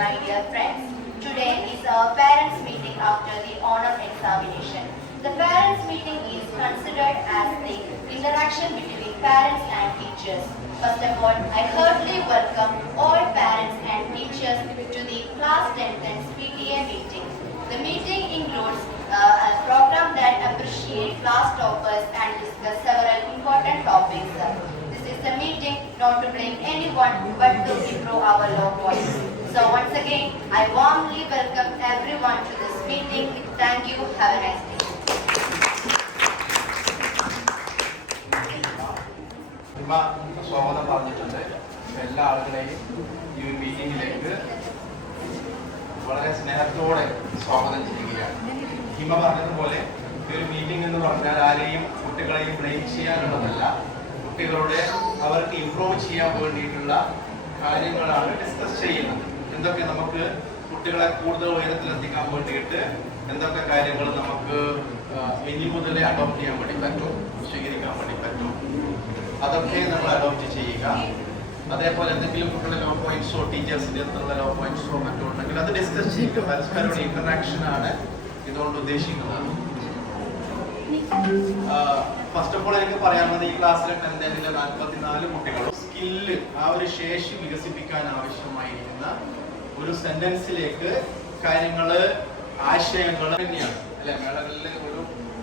my dear friends. Today is our parents' meeting after the honor examination. The parents' meeting is considered as the interaction between parents and teachers. First of all, I heartily welcome all parents and teachers to the Class 10th PTA meeting. The meeting includes a program that appreciates class toppers and discuss several important topics. This is a meeting not to blame anyone but to improve our low voice. So once again, I warmly welcome everyone to this meeting. Thank you. Have a nice day. സ്വാഗതം പറഞ്ഞിട്ടുണ്ട്. എല്ലാ ആളുകളെയും ഈ മീറ്റിംഗിലേക്ക് വളരെ സ്നേഹത്തോടെ സ്വാഗതം ചെയ്യുകയാണ്. ഹിമ പറഞ്ഞതുപോലെ ഈ ഒരു മീറ്റിംഗ് എന്ന് പറഞ്ഞാൽ ആരെയും കുട്ടികളെയും ബ്ലെയിം ചെയ്യാനുള്ളതല്ല. കുട്ടികളുടെ അവർക്ക് ഇംപ്രൂവ് ചെയ്യാൻ വേണ്ടിയിട്ടുള്ള കാര്യങ്ങളാണ് ഡിസ്കസ് ചെയ്യുന്നത്. എന്തൊക്കെ നമുക്ക് കുട്ടികളെ കൂടുതൽ ഉയരത്തിലെത്തിക്കാൻ വേണ്ടിയിട്ട് എന്തൊക്കെ കാര്യങ്ങൾ നമുക്ക് ഇനി മുതലേ അഡോപ്റ്റ് ചെയ്യാൻ വേണ്ടി പറ്റും, സ്വീകരിക്കാൻ വേണ്ടി പറ്റും, അതൊക്കെ നമ്മൾ അഡോപ്റ്റ് ചെയ്യുക. അതേപോലെ എന്തെങ്കിലും കുട്ടികളുടെ ലോ പോയിന്റ്സോ ടീച്ചേഴ്സിന്റെ അടുത്തുള്ള ലോ പോയിന്റ്സോ മറ്റോ ഉണ്ടെങ്കിൽ അത് ഡിസ്കസ് ചെയ്യുക. പരസ്പരം ഇന്ററാക്ഷൻ ആണ് ഇതുകൊണ്ട് ഉദ്ദേശിക്കുന്നത്. ഫസ്റ്റ് ഓഫ് ഓൾ എനിക്ക് പറയാനുള്ളത് ഈ ക്ലാസ്സിലെ 10th 44 കുട്ടികളും സ്കില്ല് ആ ഒരു ശേഷി വികസിപ്പിക്കാൻ ആവശ്യമായിരിക്കുന്ന ഒരു സെന്റൻസിലേക്ക് കാര്യങ്ങള് ആശയങ്ങൾ തന്നെയാണ് അല്ലെ. മേളകളിൽ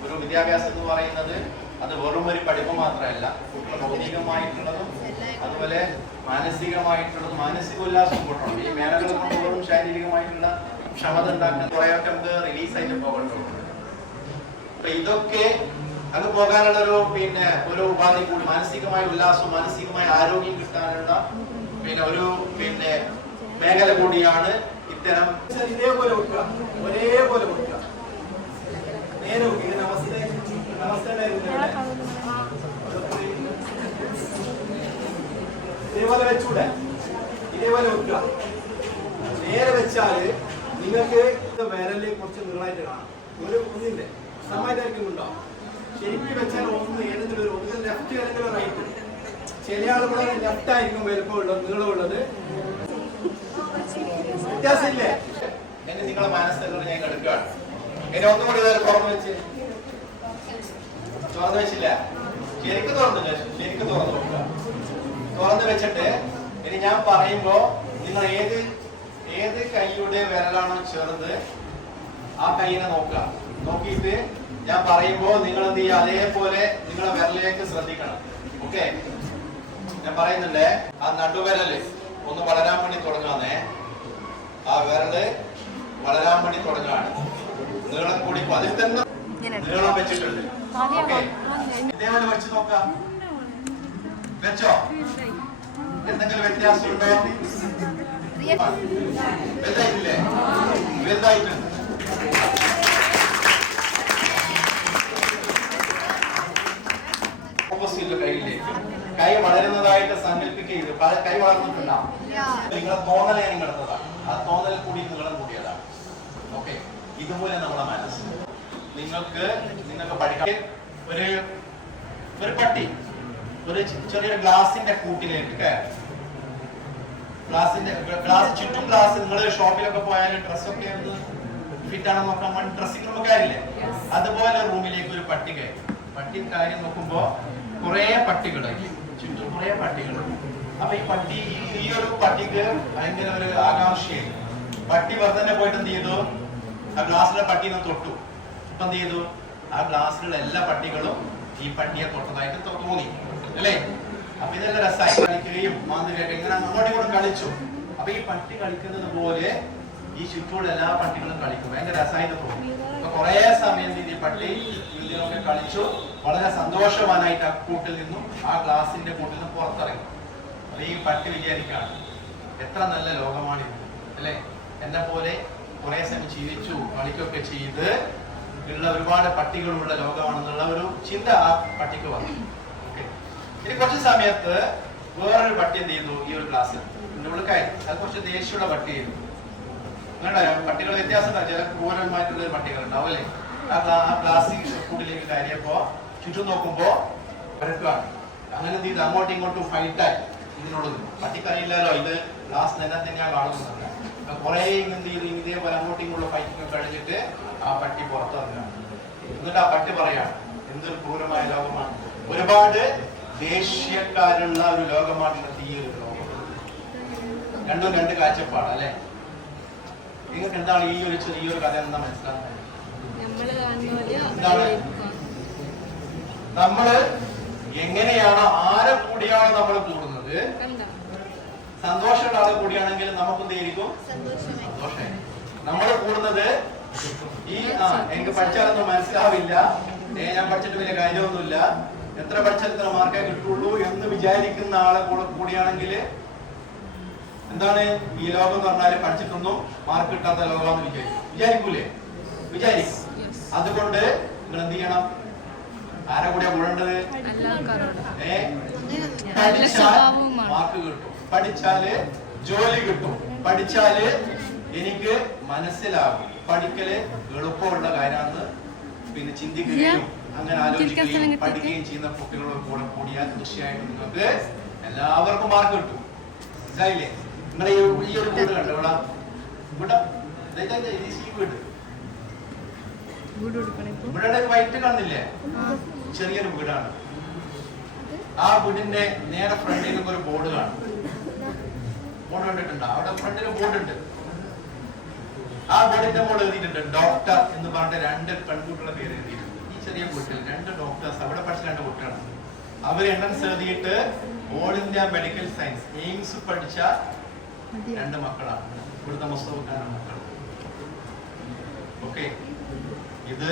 ഒരു വിദ്യാഭ്യാസം എന്ന് പറയുന്നത് അത് വെറും ഒരു പഠിപ്പ് മാത്രമല്ല, കുട്ടികൾ ഭൗതികമായിട്ടുള്ളതും അതുപോലെ മാനസികമായിട്ടുള്ളതും മാനസിക ഉല്ലാസം കൂട്ടണം. ഈ മേളകൾ കൊണ്ട് വെറും ശാരീരികമായിട്ടുള്ള ക്ഷമത ഉണ്ടാക്കുന്ന കുറേയൊക്കെ നമുക്ക് റിലീസായിട്ട് പോകേണ്ടതുണ്ട്. അപ്പൊ ഇതൊക്കെ അത് പോകാനുള്ള ഒരു ഉപാധി കൂടി, മാനസികമായ ഉല്ലാസവും മാനസികമായ ആരോഗ്യം കിട്ടാനുള്ള ഒരു മേഖല കൂടിയാണ് ഇത്തരം. ഇതേപോലെ ഒരേപോലെ നേരെ നമസ്തേ നമസ്തേ ഇതേപോലെ വെച്ചൂടെ, ഇതേപോലെ വെക്കുക. നേരെ വെച്ചാല് നിങ്ങൾക്ക് വിരല് കുറച്ച് നീളായിട്ട് കാണാം. ഒന്നിന്റെ സമാധാനം ഉണ്ടാവും. ശരിക്കും വെച്ചാൽ ഏതെങ്കിലും ഒരു ഒന്നിൽ ലെഫ്റ്റ് അല്ലെങ്കിൽ റൈറ്റ്. ചില ആളുകൾ ലെഫ്റ്റ് ആയിരിക്കും വലുപ്പമുള്ളത്, നീളമുള്ളത്. വ്യത്യാസമില്ലേ? എന്നെ നിങ്ങളെ മനസ്സിലുള്ള ഞാൻ എടുക്കുകയാണ്. എന്നെ ഒന്നും കൂടി തുറന്നു വെച്ച് തുറന്നു വെച്ചില്ല, ശരിക്കും തുറന്നു നോക്കുക. തുറന്നു വെച്ചിട്ട് ഇനി ഞാൻ പറയുമ്പോ നിങ്ങൾ ഏത് കൈയുടെ വിരലാണോ ചെറുത് ആ കൈനെ നോക്കുക. നോക്കിയിട്ട് ഞാൻ പറയുമ്പോ നിങ്ങൾ എന്ത് ചെയ്യുക, അതേപോലെ നിങ്ങളെ വിരലിലേക്ക് ശ്രദ്ധിക്കണം. ഓക്കെ, ഞാൻ പറയുന്നുണ്ട്. ആ നടുവിരല് ഒന്ന് വളരാൻ വേണ്ടി തുടങ്ങാന്നേ. ആ വിരല് വളരാൻ വേണ്ടി തുടങ്ങാണ്. നീളം കൂടി അതിൽ തന്നെ നീളം വെച്ചിട്ടുണ്ട്. ഓക്കെ, ഇതേപോലെ വെച്ച് നോക്കാം. വെച്ചോ? എന്തെങ്കിലും വ്യത്യാസം ഉണ്ടോ? വലുതായിട്ടില്ലേ? വലുതായിട്ടുണ്ട്. ഓപ്പോസിറ്റ് കൈയിലേക്ക് കൈ വളരുന്നതായിട്ട് സങ്കല്പിക്കുകയും കൈ വളർന്നിട്ടുണ്ടാവും. നിങ്ങളെ തോന്നലാണ് കിടന്നതാണ്. ആ തോന്നൽ കൂടി നീളം കൂടിയതാണ്. ഓക്കെ, ഇതുപോലെ നമ്മളെ മനസ്സ് നിങ്ങൾക്ക് പഠിക്കാൻ ഒരു പട്ടി ഒരു ചെറിയൊരു ഗ്ലാസിന്റെ കൂട്ടിലേക്ക് ചുറ്റും ഗ്ലാസ്. നിങ്ങൾ ഷോപ്പിലൊക്കെ പോയാൽ ഡ്രസ്സൊക്കെ ഫിറ്റ് ആണെന്ന് നോക്കാൻ വേണ്ടി ഡ്രസ്സിംഗ് നമുക്ക് കാര്യമില്ലേ, അതുപോലെ റൂമിലേക്ക് ഒരു പട്ടി കയറി. പട്ടി കാര്യം നോക്കുമ്പോ കുറെ പട്ടികൾ, ചുറ്റും കുറെ പട്ടികൾ. അപ്പൊ ഈ ഒരു പട്ടിക്ക് ഭയങ്കര ഒരു ആകാംക്ഷയായി. പട്ടി വെറുതെ പോയിട്ട് എന്ത് ചെയ്തു, ആ ഗ്ലാസ്സിലെ പട്ടീനെ തൊട്ടു. ഇപ്പൊ എന്ത് ചെയ്തു, ആ ഗ്ലാസ്സിലുള്ള എല്ലാ പട്ടികളും ഈ പട്ടിയെ തൊട്ടതായിട്ട് തോന്നി അല്ലേ. അപ്പൊ ഇതെല്ലാം രസമായി കളിക്കുകയും മാന്ത്രികയൊക്കെ ഇങ്ങനെ അങ്ങോട്ടും ഇങ്ങോട്ടും കളിച്ചു. അപ്പൊ ഈ പട്ടി കളിക്കുന്നത് പോലെ ഈ ചുറ്റോടെ എല്ലാ പട്ടികളും കളിക്കും. ഭയങ്കര രസമായിട്ട് തോന്നി. അപ്പൊ കുറെ സമയം ഈ പട്ടി ഇതിലൊക്കെ കളിച്ചു. വളരെ സന്തോഷവാനായിട്ട് ആ കൂട്ടിൽ നിന്നും ആ ഗ്ലാസിന്റെ കൂട്ടിൽ നിന്നും പുറത്തിറങ്ങി. അപ്പൊ ഈ പട്ടി വിചാരിക്കാണ്, എത്ര നല്ല ലോകമാണിത് അല്ലെ. എന്നെ പോലെ കുറെ സമയം ചിരിച്ചു കളിക്കുകയൊക്കെ ചെയ്ത് ഉള്ള ഒരുപാട് പട്ടികളുള്ള ലോകമാണെന്നുള്ള ഒരു ചിന്ത ആ പട്ടിക്ക് വന്നു. ഓക്കെ, ഇനി കുറച്ച് സമയത്ത് വേറൊരു പട്ടി എന്ത് ചെയ്തു, ഈ ഒരു ക്ലാസ്സിൽ കയറി. അത് കുറച്ച് ദേഷ്യമുള്ള പട്ടിയായിരുന്നു. അങ്ങനെ പട്ടികൾ വ്യത്യാസം ഉണ്ടാവും. ചില ക്രൂരമായിട്ടുള്ള പട്ടികൾ ഉണ്ടാവും അല്ലേ. ആ ക്ലാസ്സിൽ കൂട്ടിലേക്ക് കയറിയപ്പോ ചുറ്റും നോക്കുമ്പോ വരക്കാണ്. അങ്ങനെ എന്ത് ചെയ്ത് അങ്ങോട്ടും ഇങ്ങോട്ടും ഫൈറ്റായി. ഇതിനുള്ളത്. പട്ടിക്കറിയില്ലല്ലോ, ഇത് ഗ്ലാസ് തന്നെ തന്നെയാണ് കാണുന്നത്. കുറെ എന്ത് ചെയ്തു, ഇതേപോലെ അങ്ങോട്ടും ഇങ്ങോട്ടും ഫൈറ്റിംഗ് കഴിഞ്ഞിട്ട് ആ പട്ടി പുറത്തു വന്നതാണ്. എന്നിട്ട് ആ പട്ടി പറയാണ്, എന്തൊരു ക്രൂരമായ ലോകമാണ്, ഒരുപാട് ദേഷ്യക്കാരുള്ള ഒരു ലോകമാണ് ഈ ഒരു ലോകം. രണ്ടും രണ്ട് കാഴ്ചപ്പാട് അല്ലെ? നിങ്ങൾക്ക് എന്താണ് ഈ ഒരു ചെറിയൊരു കഥ എന്താ മനസ്സിലാക്കുന്നത്? എന്താണ് നമ്മള് എങ്ങനെയാണ്, ആരെ കൂടിയാണ് നമ്മൾ കൂടുന്നത്? സന്തോഷമുള്ള ആളെ കൂടിയാണെങ്കിൽ നമുക്ക് എന്തായിരിക്കും? സന്തോഷമായി. നമ്മൾ കൂടുന്നത് ഈ എനിക്ക് പഠിച്ചാലൊന്നും മനസ്സിലാവില്ല, ഞാൻ പഠിച്ചിട്ട് വലിയ കാര്യമൊന്നുമില്ല, എത്ര പഠിച്ചാൽ ഇത്ര മാർക്കേ കിട്ടുള്ളൂ എന്ന് വിചാരിക്കുന്ന ആളെ കൂടിയാണെങ്കിൽ എന്താണ് ഈ ലോകം എന്ന് പറഞ്ഞാല് പഠിച്ചിട്ടൊന്നും മാർക്ക് കിട്ടാത്ത ലോകമാണെന്ന് വിചാരിക്കൂലേ? വിചാരിക്കും. അതുകൊണ്ട് നിങ്ങൾ എന്ത് ചെയ്യണം? ആരെ കൂടെയാ കൂടേണ്ടത്? പഠിച്ചാൽ മാർക്ക് കിട്ടും, പഠിച്ചാല് ജോലി കിട്ടും, പഠിച്ചാല് എനിക്ക് മനസ്സിലാകും, പഠിക്കല് എളുപ്പമുള്ള കാര്യമാണെന്ന് പിന്നെ ചിന്തിക്കുകയും അങ്ങനെ ആലോചിക്കുകയും പഠിക്കുകയും ചെയ്യുന്ന കുട്ടികളോട് കൂടെ കൂടിയാൽ തീർച്ചയായിട്ടും നിങ്ങൾക്ക് എല്ലാവർക്കും മാർക്ക് കിട്ടും. മനസ്സിലായില്ലേ? നിങ്ങളുടെ ഈ ഒരു വീട് കണ്ടോ? ഇവിടെ ഇവിടെ വൈറ്റ് കാണുന്നില്ലേ? ചെറിയൊരു വീടാണ്. ആ വീടിന്റെ നേരെ ഫ്രണ്ടിൽ ഒരു ബോർഡ് കാണും. ബോർഡ് കണ്ടിട്ടുണ്ടോ? അവിടെ ഫ്രണ്ടിൽ ബോർഡ് ഉണ്ട്. ആ ബോർഡിന്റെ മുകളിൽ എഴുതിയിട്ടുണ്ട് ഡോക്ടർ എന്ന് പറഞ്ഞിട്ട് 2 പെൺകുട്ടികളുടെ പേര് എഴുതിയിട്ടുണ്ട്. ഈ ചെറിയ വീട്ടിൽ 2 ഡോക്ടേഴ്സ്, അവിടെ പഠിച്ച 2 കുട്ടികളാണ്. അവർ എൻട്രൻസ് എഴുതിയിട്ട് all India medical science AIIMS പഠിച്ച 2 മക്കളാണ്. ഇവിടുത്തെ മുസ്തഫക്കാരുടെ മക്കൾ. ഓക്കെ, ഇത്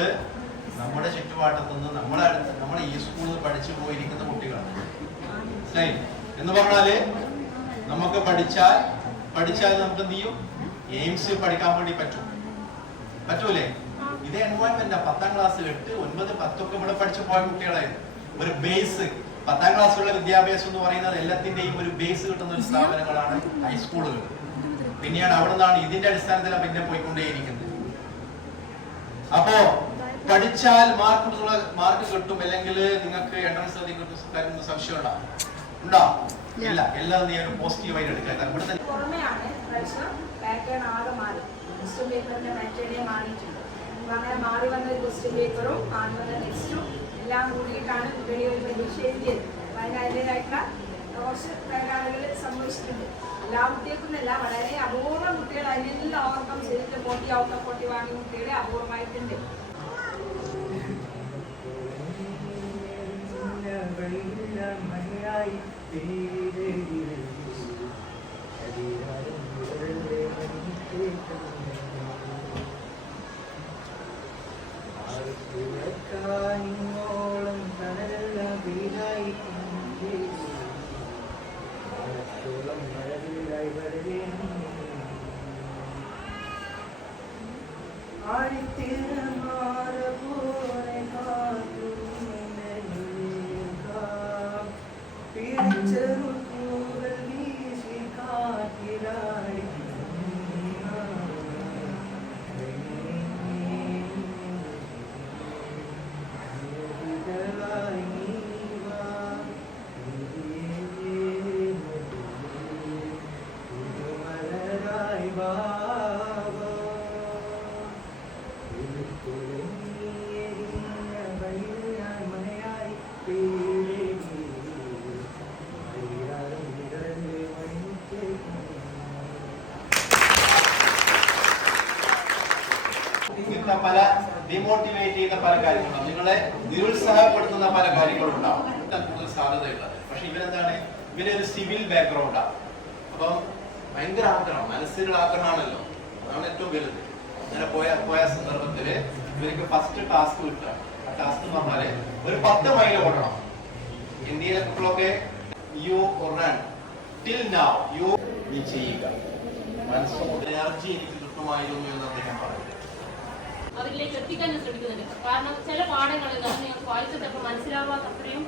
നമ്മുടെ ചുറ്റുപാട്ടത്തുനിന്ന് നമ്മുടെ ഈ സ്കൂളിൽ പഠിച്ചു പോയിരിക്കുന്ന കുട്ടികളാണ്. മനസ്സിലായി? എന്ന് പറഞ്ഞാല് നമുക്ക് പഠിച്ചാൽ നമുക്ക് എന്ത് ചെയ്യും? എയിംസ് പഠിക്കാൻ വേണ്ടി പറ്റൂലേ? ഇതേ എൻവയോൺമെന്റ് 10ാം ക്ലാസ് 8, 9, 10 ഒക്കെ ഇവിടെ പഠിച്ചു പോയ കുട്ടികളായിരുന്നു. ഒരു ബേസ്, 10ാം ക്ലാസ്സിലുള്ള വിദ്യാഭ്യാസം എന്ന് പറയുന്നത് എല്ലാത്തിന്റെയും ഒരു ബേസ് കിട്ടുന്ന ഒരു സ്ഥാപനങ്ങളാണ് ഹൈസ്കൂളുകൾ. പിന്നീട് അവിടെ നിന്നാണ് ഇതിന്റെ അടിസ്ഥാനത്തിലാണ് പിന്നെ പോയിക്കൊണ്ടേയിരിക്കുന്നത്. അപ്പോ പഠിച്ചാൽ മാർക്ക് കിട്ടും, അല്ലെങ്കിൽ നിങ്ങൾക്ക് എൻട്രൻസ് കിട്ടും സംശയം ഉണ്ടോ? ഇല്ല. എല്ലാം നീ ഒരു പോസിറ്റീവായിട്ട് എടുക്കാൻ അങ്ങനെ മാറി വന്ന ക്വസ്റ്റ്യൻ പേപ്പറും മാറി വന്ന ടെക്സ്റ്റും എല്ലാം കൂടിയിട്ടാണ് കുട്ടികളെ ഒരു പരീക്ഷ എഴുതിയത്. അതിന് അതിൻ്റെതായിട്ടുള്ള കുറച്ച് തകരാറുകൾ സംഭവിച്ചിട്ടുണ്ട്. എല്ലാ കുട്ടികൾക്കൊന്നല്ല, വളരെ അപൂർവം കുട്ടികൾ അതിനെല്ലാം ഓവർകം ചെയ്തിട്ട് 40 ഔട്ട് ഓഫ് 40 വാങ്ങിയ കുട്ടികളെ അപൂർവമായിട്ടുണ്ട്. പല ഡിമോട്ടിവേറ്റ് ചെയ്യുന്ന പല കാര്യങ്ങളുണ്ടാവും, നിങ്ങളെ നിരുത്സാഹപ്പെടുത്തുന്ന പല കാര്യങ്ങളുണ്ടാവും. കൂടുതൽ സാധ്യതയുള്ളത്. പക്ഷെ ഇവരൊരു സിവിൽ ബാക്ക്ഗ്രൗണ്ടാണ്. അപ്പം ഭയങ്കര ആഗ്രഹം, മനസ്സിലുള്ള ആഗ്രഹമാണല്ലോ, അതാണ് ഏറ്റവും വലുത്. അങ്ങനെ പോയ സന്ദർഭത്തില് ഇവർക്ക് ഫസ്റ്റ് ടാസ്ക് കിട്ടുക. ആ ടാസ്ക് എന്ന് പറഞ്ഞാല് ഒരു 10 മൈൽ ഓടണം. ഇന്ത്യയിലെ കുട്ടികളൊക്കെ you run till now you ചെയ്യുക. മനസ്സുകൊണ്ട് എനർജി എനിക്ക് കിട്ടുമായിരുന്നു എന്ന് അദ്ദേഹം പറഞ്ഞു. അവരിലേക്ക് എത്തിക്കാൻ ശ്രമിക്കുന്നുണ്ട്. കാരണം ചില പാഠങ്ങളിൽ ഞങ്ങൾക്ക് വായിച്ചപ്പോൾ മനസ്സിലാവാത്തത്രയും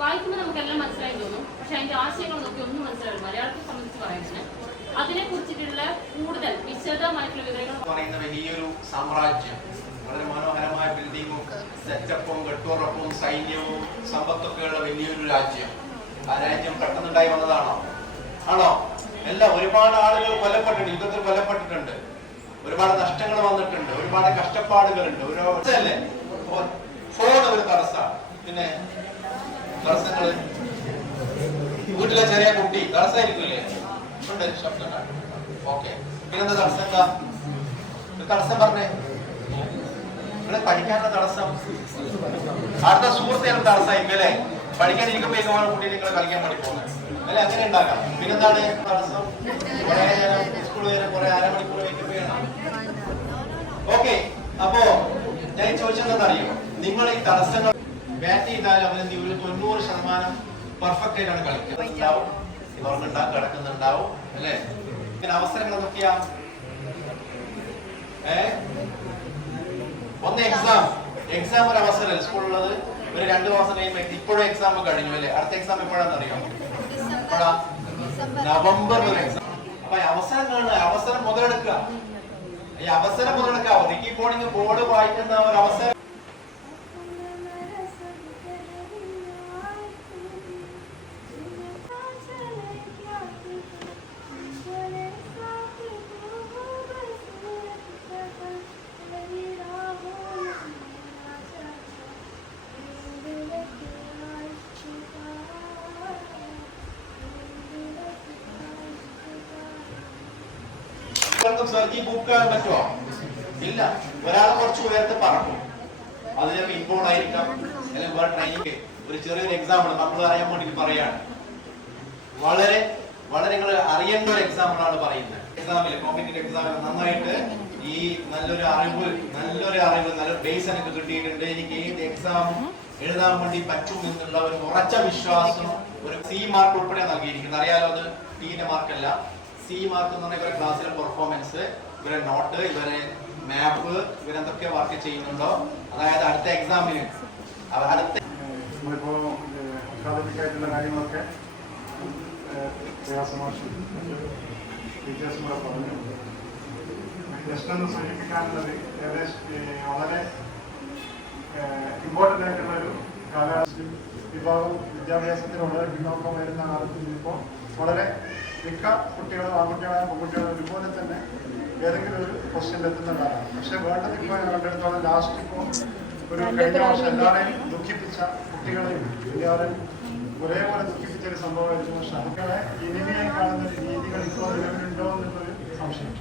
വായിക്കുമ്പോൾ നമുക്കെല്ലാം മനസ്സിലായി തോന്നും, പക്ഷെ അതിന്റെ ആശയങ്ങൾ നോക്കി ഒന്നും മനസ്സിലാവില്ല. മലയാളത്തെ സംബന്ധിച്ച് പറയുന്നത് അതിനെ കുറിച്ചിട്ടുള്ള കൂടുതൽ വിശദമായിട്ടുള്ള വിവരങ്ങൾ പറയുന്ന വലിയൊരു സാമ്രാജ്യം, വളരെ മനോഹരമായ ബിൽഡിങ്ങും സെറ്റപ്പും കെട്ടുറപ്പും സൈന്യവും സമ്പത്തൊക്കെയുള്ള വലിയൊരു രാജ്യം. ആ രാജ്യം പെട്ടെന്നുണ്ടായി വന്നതാണോ? ആണോ? എല്ലാം ഒരുപാട് ആളുകൾ കൊല്ലപ്പെട്ടിട്ടുണ്ട്, യുദ്ധത്തിൽ കൊല്ലപ്പെട്ടിട്ടുണ്ട്, ഒരുപാട് നഷ്ടങ്ങൾ വന്നിട്ടുണ്ട്, ഒരുപാട് കഷ്ടപ്പാടുകളുണ്ട്. അല്ലേ ഫോൺ ഒരു തടസ്സമാണ്. പിന്നെ തടസ്സങ്ങള് വീട്ടിലെ ചെറിയ കുട്ടി തടസ്സമായിരിക്കില്ലേ? ഉണ്ട് ശബ്ദം. ഓക്കെ, പിന്നെന്താ തടസ്സം? എന്താ തടസ്സം പറഞ്ഞേ? നിങ്ങള് പഠിക്കാനുള്ള തടസ്സം, അടുത്ത സുഹൃത്തേനും തടസ്സമായിരിക്കും അല്ലേ? പഠിക്കാനിരിക്കുമ്പോൾ കുട്ടി നിങ്ങൾ കളിക്കാൻ വേണ്ടി പോകുന്നത് അല്ലെ? അങ്ങനെ ഉണ്ടാകാം. പിന്നെന്താണ് തടസ്സം? കുറെ നേരം സ്കൂൾ വരെ കുറെ അരമണിക്കൂർ വയ്ക്കുകയാണ്. ഓക്കെ, അപ്പോ ഞാൻ ചോദിച്ചതെന്ന് അറിയോ, നിങ്ങൾ ഈ തടസ്സങ്ങൾ ബാറ്റ് ചെയ്താൽ അവന് 90% പെർഫെക്റ്റ് ആയിട്ടാണ് കളിക്കുന്നുണ്ടാവും, ഉറങ്ങുണ്ടാവും, കിടക്കുന്നുണ്ടാവും അല്ലെ? പിന്നെ അവസരങ്ങൾ എന്തൊക്കെയാ? ഒന്ന് എക്സാം ഒരു അവസരം സ്കൂളിലുള്ളത്. ഒരു 2 മാസം കഴിയുമ്പോൾ ഇപ്പോഴും എക്സാം കഴിഞ്ഞു അല്ലെ? അടുത്ത എക്സാം എപ്പോഴാണെന്ന് അറിയോ? നവംബർ ഒരു എക്സാം. അപ്പൊ അവസരം മുതലെടുക്കുക. ഈ അവസരം മുതലെടുക്കുക. ഒതുക്കി പോണെങ്കിൽ ബോർഡ് വായിക്കുന്ന ഒരു അവസരം. സർജി പൂക്കാൻ പറ്റുമോ? ഇല്ല. ഒരാൾ കുറച്ച് ഉയരത്ത് പറക്കും, അത് ചിലപ്പോൾ ഇൻബോർഡ് ആയിരിക്കാം, അല്ലെങ്കിൽ വേറെ ട്രെയിനിങ്. ഒരു ചെറിയൊരു എക്സാമ്പിൾ നമ്മൾ അറിയാൻ വേണ്ടി പറയാണ്. വളരെ വളരെ നിങ്ങൾ അറിയേണ്ട ഒരു എക്സാമ്പിൾ ആണ് പറയുന്നത്. എക്സാമിൽ കോമ്പറ്റീറ്റീവ് എക്സാമിൽ നന്നായിട്ട് ഈ നല്ലൊരു അറിവ് നല്ലൊരു ബേസ് എനിക്ക് കിട്ടിയിട്ടുണ്ട്. എനിക്ക് ഏത് എക്സാം എഴുതാൻ വേണ്ടി പറ്റും എന്നുള്ള ഒരു ഉറച്ച വിശ്വാസം ഒരു C മാർക്ക് ഉൾപ്പെടെ നൽകിയിരിക്കുന്നത്. അറിയാലോ, അത് Tന്റെ മാർക്കല്ല. C മാർക്ക് എന്ന് പറഞ്ഞാൽ ഇവരെ ക്ലാസ്സിലെ പെർഫോമൻസ്, ഇവരെ നോട്ട്, ഇവരെ മാപ്പ്, ഇവരെന്തൊക്കെ വർക്ക് ചെയ്യുന്നുണ്ടോ, അതായത് അടുത്ത എക്സാമിന് അടുത്ത നമ്മളിപ്പോ അക്കാദമിക്കായിട്ടുള്ള കാര്യങ്ങളൊക്കെ ടീച്ചേഴ്സും പറഞ്ഞു. ജസ്റ്റ് ഒന്ന് സൂചിപ്പിക്കാനുള്ളത് വളരെ ഇമ്പോർട്ടൻ്റ് ആയിട്ടുള്ള ഒരു കാലാവസ്ഥ വിഭാഗം വിദ്യാഭ്യാസത്തിന് വളരെ പിന്നോക്കം വരുന്ന കാലത്ത് ഇപ്പോൾ വളരെ മിക്ക കുട്ടികളും ആൺകുട്ടികളായ പെൺകുട്ടികളും ഒരുപോലെ തന്നെ ഏതെങ്കിലും ഒരു ക്വസ്റ്റ്യൻ എത്തുന്ന കാലമാണ്. പക്ഷെ വേണ്ടത് ഇപ്പോൾ കണ്ടെടുത്തോളം ലാസ്റ്റ് ഇപ്പോൾ ഒരു കഴിഞ്ഞ വർഷം എല്ലാവരെയും ദുഃഖിപ്പിച്ച കുട്ടികളെയും എല്ലാവരെയും ഒരേപോലെ ദുഃഖിപ്പിച്ച ഒരു സംഭവമായിരുന്നു. പക്ഷെ അതൊക്കെ ഇനിമയായി കാണുന്ന രീതികൾ ഇപ്പോൾ നിലവിലുണ്ടോ എന്നുള്ളൊരു സംശയം.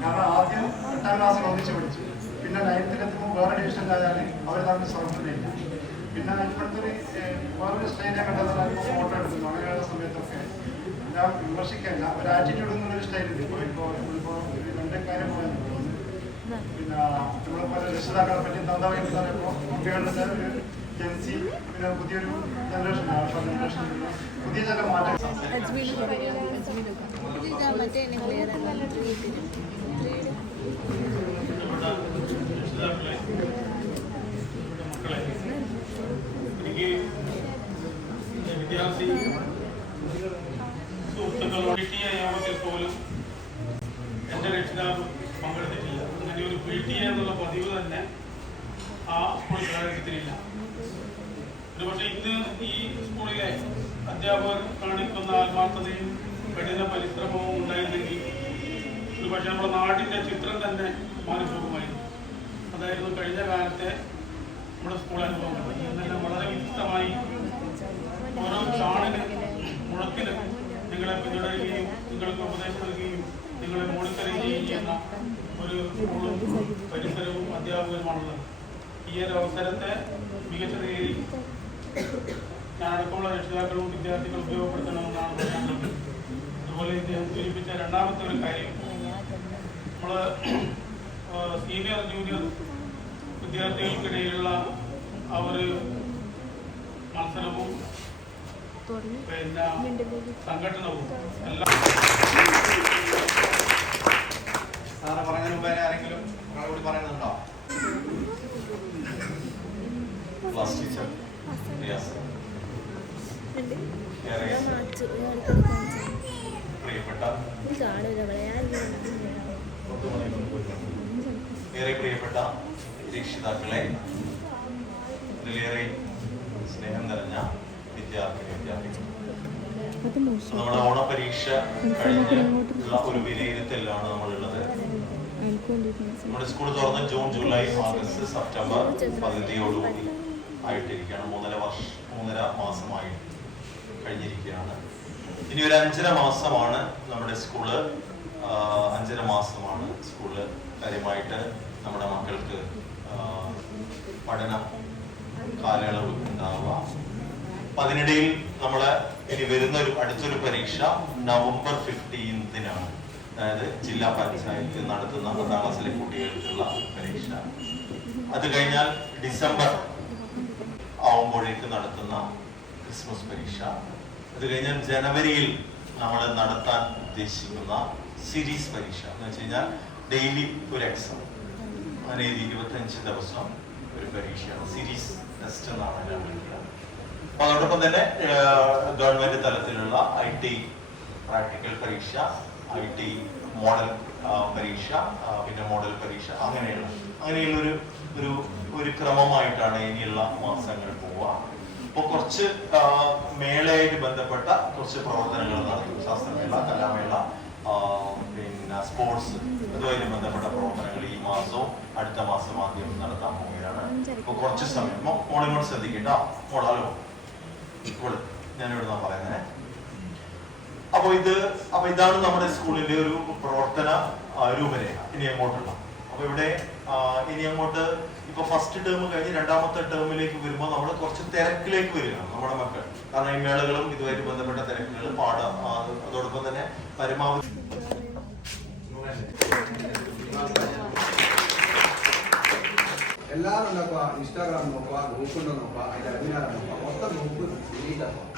കാരണം ആദ്യം 8ാം ക്ലാസ്സിൽ ഒന്നിച്ച് പഠിച്ചു, പിന്നെ 9ലെത്തുമ്പോൾ വേറെ ഡിവിഷനിലായാൽ അവർ തമ്മിൽ സമർപ്പണയില്ല. പിന്നെ ഇപ്പോഴത്തെ വേറൊരു സ്റ്റൈലിനെ കണ്ടതാണ് ഫോട്ടോ എടുക്കുന്നു. അങ്ങനെയുള്ള സമയത്തൊക്കെ ഞാൻ വിമർശിക്കല്ല, ഒരു ആറ്റിറ്റ്യൂഡ് എന്നുള്ളൊരു സ്റ്റൈലുണ്ട്. ഇപ്പോൾ 2 കാര്യം പറയുന്നത് പിന്നെ നമ്മളിപ്പോൾ രക്ഷിതാക്കളെ പറ്റി നന്നായിട്ട് പറയുമ്പോൾ കുട്ടികളുടെ ഒരു ജൻസി, പിന്നെ പുതിയൊരു ജനറേഷൻ പുതിയ ചില മാറ്റങ്ങൾ എനിക്ക് വിദ്യാർത്ഥി സുഹൃത്തുക്കളോട് കിട്ടിയ യോഗത്തിൽ പോലും എൻ്റെ രക്ഷിതാവ് പങ്കെടുത്തിട്ടില്ല. അങ്ങനെ ഒരു PTA എന്നുള്ള പതിവ് തന്നെ ആ സ്കൂൾ കാലഘട്ടത്തിലില്ല. ഒരുപക്ഷെ ഇന്ന് ഈ സ്കൂളിലെ അധ്യാപകർ കാണിക്കുന്ന ആത്മാർത്ഥതയും കഠിന പരിശ്രമവും ഉണ്ടായിരുന്നെങ്കിൽ ഒരുപക്ഷെ നമ്മുടെ നാടിൻ്റെ ചിത്രം തന്നെ മാറിപ്പോകുമായിരുന്നു. അതായിരുന്നു കഴിഞ്ഞ കാലത്തെ നമ്മുടെ സ്കൂൾ അനുഭവങ്ങൾ. എന്നെല്ലാം വളരെ വ്യക്തമായി ഓരോ ചാണിന് മുഴക്കിന് നിങ്ങളെ പിന്തുടരുകയും നിങ്ങൾക്ക് ഉപദേശം നൽകുകയും നിങ്ങളെ മോണിറ്ററിംഗ് ചെയ്യുന്ന ഒരു സ്കൂളും പരിസരവും അധ്യാപകരുമാണുള്ളത്. ഈ ഒരു അവസരത്തെ മികച്ച രീതിയിൽ ഞാനടക്കമുള്ള രക്ഷിതാക്കളും വിദ്യാർത്ഥികളും ഉപയോഗപ്പെടുത്തണമെന്നാണ് പറയാനുള്ളത്. അതുപോലെ ഇദ്ദേഹം സൂചിപ്പിച്ച രണ്ടാമത്തെ ഒരു കാര്യം, നമ്മൾ സീനിയർ ജൂനിയർ വിദ്യാർത്ഥികൾക്കിടയിലുള്ള ആ ഒരു മത്സരവും പിന്നെ സംഘടനവും എല്ലാം. സാറ് പറയുന്നതിന് മുമ്പ് ആരെങ്കിലും കൂടി പറയുന്നുണ്ടോ? ക്ലാസ് ടീച്ചർ ഏറെ പ്രിയപ്പെട്ട രക്ഷിതാക്കളെ, ഇതിലേറെ സ്നേഹം നിറഞ്ഞ വിദ്യാർത്ഥികൾ, നമ്മുടെ ഓണപരീക്ഷ കഴിഞ്ഞുള്ള ഒരു വിലയിരുത്തലാണ് നമ്മളുള്ളത്. നമ്മുടെ സ്കൂൾ തുറന്ന് ജൂൺ, ജൂലൈ, ആഗസ്റ്റ്, സെപ്റ്റംബർ പകുതിയോടുകൂടി ആയിട്ടിരിക്കുകയാണ്. 3.5 മാസമായി കഴിഞ്ഞിരിക്കുകയാണ്. ഇനി ഒരു 5.5 മാസമാണ് നമ്മുടെ സ്കൂള്. 5.5 മാസമാണ് സ്കൂളിൽ കാര്യമായിട്ട് നമ്മുടെ മക്കൾക്ക് പഠന കാലയളവ് ഉണ്ടാവുക. അതിനിടയിൽ നമ്മൾ ഇനി വരുന്ന അടുത്തൊരു പരീക്ഷ നവംബർ 15-നാണ്. അതായത് ജില്ലാ പഞ്ചായത്ത് നടത്തുന്ന 10ാം ക്ലാസ്സിലെ കുട്ടികൾക്കുള്ള പരീക്ഷ. അത് കഴിഞ്ഞാൽ ഡിസംബർ ആവുമ്പോഴേക്ക് നടത്തുന്ന ക്രിസ്മസ് പരീക്ഷ. അത് കഴിഞ്ഞാൽ ജനുവരിയിൽ നമ്മൾ നടത്താൻ ഉദ്ദേശിക്കുന്ന സീരീസ് പരീക്ഷ എന്ന് വെച്ച് കഴിഞ്ഞാൽ ഡെയിലി ഒരു എക്സാം. അങ്ങനെ 25 ദിവസം ഒരു പരീക്ഷയാണ്. സീരീസ് ടെസ്റ്റ് എന്നാണ് ഞാൻ വിളിക്കുക. അപ്പൊ അതോടൊപ്പം തന്നെ ഗവൺമെന്റ് തലത്തിലുള്ള IT പ്രാക്ടിക്കൽ പരീക്ഷ, IT മോഡൽ പരീക്ഷ, പിന്നെ മോഡൽ പരീക്ഷ, അങ്ങനെയുള്ള ഒരു ക്രമമായിട്ടാണ് ഇനിയുള്ള മാസങ്ങൾ പോവുക. അപ്പോൾ കുറച്ച് മേളയായിട്ട് ബന്ധപ്പെട്ട കുറച്ച് പ്രവർത്തനങ്ങൾ നടത്തും. ശാസ്ത്രമേള, കലാമേള, പിന്നെ സ്പോർട്സ്, അതുമായി ബന്ധപ്പെട്ട പ്രവർത്തനങ്ങൾ ഈ മാസവും അടുത്ത മാസം ആദ്യം നടത്താൻ പോവുകയാണ്. അപ്പൊ കുറച്ച് സമയം മോളിങ്ങോട്ട് ശ്രദ്ധിക്കട്ടോ. മോളാലോ ഇപ്പോൾ ഞാനിവിടെ നിന്നാണ് പറയുന്നത്. അപ്പൊ ഇതാണ് നമ്മുടെ സ്കൂളിന്റെ ഒരു പ്രവർത്തന രൂപരേഖ ഇനി അങ്ങോട്ടുള്ള. അപ്പൊ ഇവിടെ ഇനി അങ്ങോട്ട് ഇപ്പൊ ഫസ്റ്റ് ടേം കഴിഞ്ഞ് 2ാമത്തെ ടേമിലേക്ക് വരുമ്പോൾ നമ്മൾ കുറച്ച് തിരക്കിലേക്ക് വരികയാണ് നമ്മുടെ മക്കൾ. കാരണം ഈ മേളകളും ഇതുമായിട്ട് ബന്ധപ്പെട്ട തിരക്കുകൾ പാടാം. അതോടൊപ്പം തന്നെ പരമാവധി എല്ലാവരും നോക്കുക, ഇൻസ്റ്റാഗ്രാം നോക്കുക, ഗ്രൂപ്പ് ഉണ്ടോ നോക്കുക, അതിന്റെ അഭിനയം നോക്കുക, മൊത്തം ഗ്രൂപ്പ് ഡിലീറ്റ് ആക്കുക.